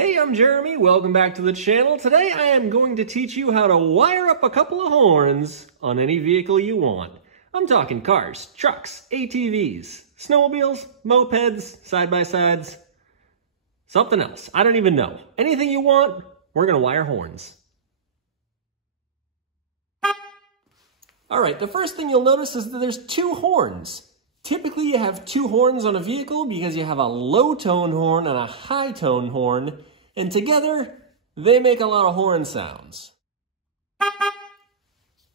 Hey, I'm Jeremy. Welcome back to the channel. Today I am going to teach you how to wire up a couple of horns on any vehicle you want. I'm talking cars, trucks, ATVs, snowmobiles, mopeds, side-by-sides, something else. I don't even know. Anything you want, we're going to wire horns. All right, the first thing you'll notice is that there's two horns. Typically, you have two horns on a vehicle because you have a low-tone horn and a high-tone horn, and together, they make a lot of horn sounds.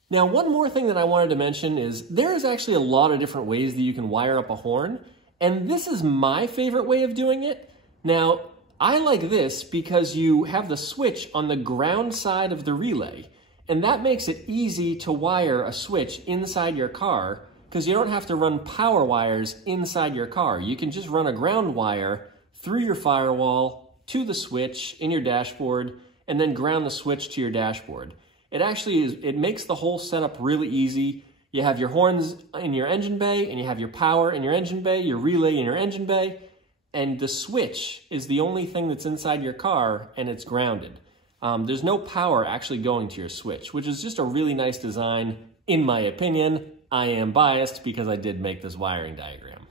Now, one more thing that I wanted to mention is there is actually a lot of different ways that you can wire up a horn, and this is my favorite way of doing it. Now, I like this because you have the switch on the ground side of the relay, and that makes it easy to wire a switch inside your car because you don't have to run power wires inside your car. You can just run a ground wire through your firewall to the switch in your dashboard and then ground the switch to your dashboard. It makes the whole setup really easy. You have your horns in your engine bay and you have your power in your engine bay, your relay in your engine bay, and the switch is the only thing that's inside your car and it's grounded. There's no power actually going to your switch, which is just a really nice design in my opinion. I am biased because I did make this wiring diagram.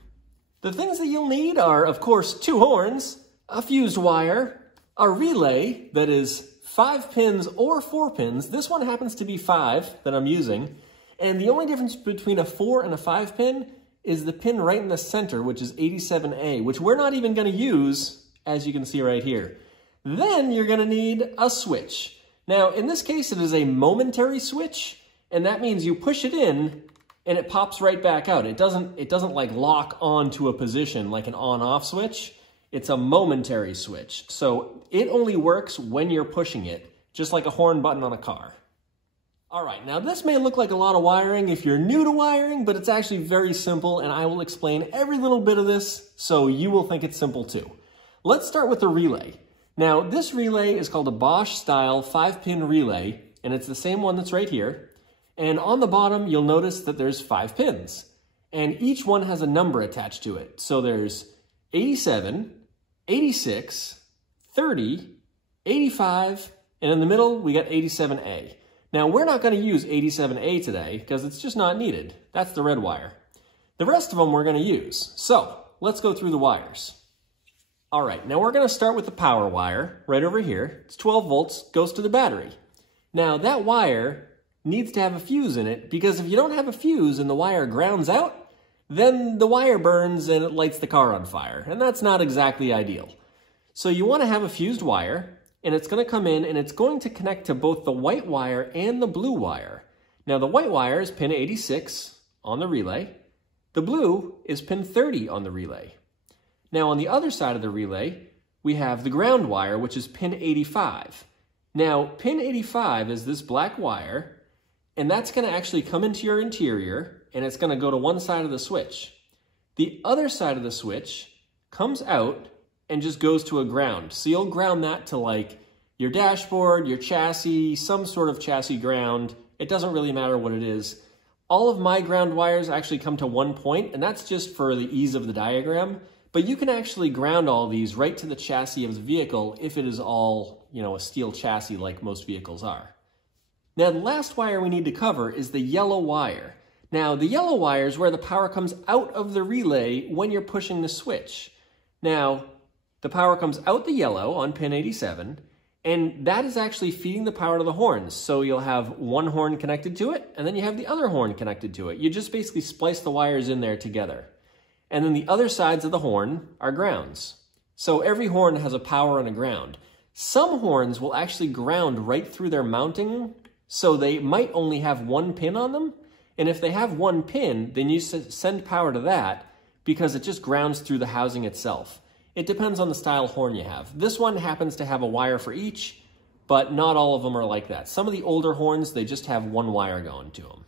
The things that you'll need are, of course, two horns, a fused wire, a relay that is 5 pins or 4 pins. This one happens to be 5 that I'm using. And the only difference between a 4 and a 5 pin is the pin right in the center, which is 87A, which we're not even going to use, as you can see right here. Then you're going to need a switch. Now, in this case, it is a momentary switch, and that means you push it in and it pops right back out. It doesn't like lock onto a position like an on-off switch. It's a momentary switch. So it only works when you're pushing it, just like a horn button on a car. All right, now this may look like a lot of wiring if you're new to wiring, but it's actually very simple, and I will explain every little bit of this so you will think it's simple too. Let's start with the relay. Now, this relay is called a Bosch style 5-pin relay, and it's the same one that's right here. And on the bottom, you'll notice that there's 5 pins, and each one has a number attached to it. So there's 87, 86, 30, 85, and in the middle, we got 87A. Now, we're not going to use 87A today because it's just not needed. That's the red wire. The rest of them we're going to use. So let's go through the wires. All right, now we're going to start with the power wire right over here. It's 12 volts, goes to the battery. Now, that wire needs to have a fuse in it because if you don't have a fuse and the wire grounds out, then the wire burns and it lights the car on fire, and that's not exactly ideal. So you want to have a fused wire, and it's going to come in and it's going to connect to both the white wire and the blue wire. Now the white wire is pin 86 on the relay. The blue is pin 30 on the relay. Now on the other side of the relay, we have the ground wire, which is pin 85. Now pin 85 is this black wire, and that's going to actually come into your interior, and it's going to go to one side of the switch. The other side of the switch comes out and just goes to a ground. So you'll ground that to like your dashboard, your chassis, some sort of chassis ground. It doesn't really matter what it is. All of my ground wires actually come to one point, and that's just for the ease of the diagram. But you can actually ground all these right to the chassis of the vehicle if it is all, a steel chassis like most vehicles are. Now, the last wire we need to cover is the yellow wire. Now, the yellow wire is where the power comes out of the relay when you're pushing the switch. Now, the power comes out the yellow on pin 87, and that is actually feeding the power to the horns. So you'll have one horn connected to it, and then you have the other horn connected to it. You just basically splice the wires in there together. And then the other sides of the horn are grounds. So every horn has a power and a ground. Some horns will actually ground right through their mounting, so they might only have one pin on them. And if they have one pin, then you send power to that because it just grounds through the housing itself. It depends on the style horn you have. This one happens to have a wire for each, but not all of them are like that. Some of the older horns, they just have one wire going to them.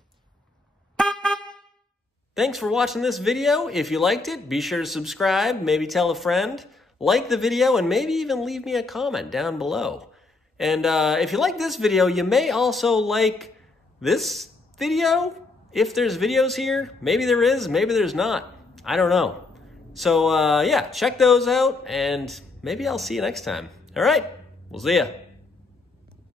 Thanks for watching this video. If you liked it, be sure to subscribe, maybe tell a friend, like the video, and maybe even leave me a comment down below. And if you like this video, you may also like this video. If there's videos here, maybe there is, maybe there's not. I don't know. So yeah, check those out, and maybe I'll see you next time. All right, we'll see ya.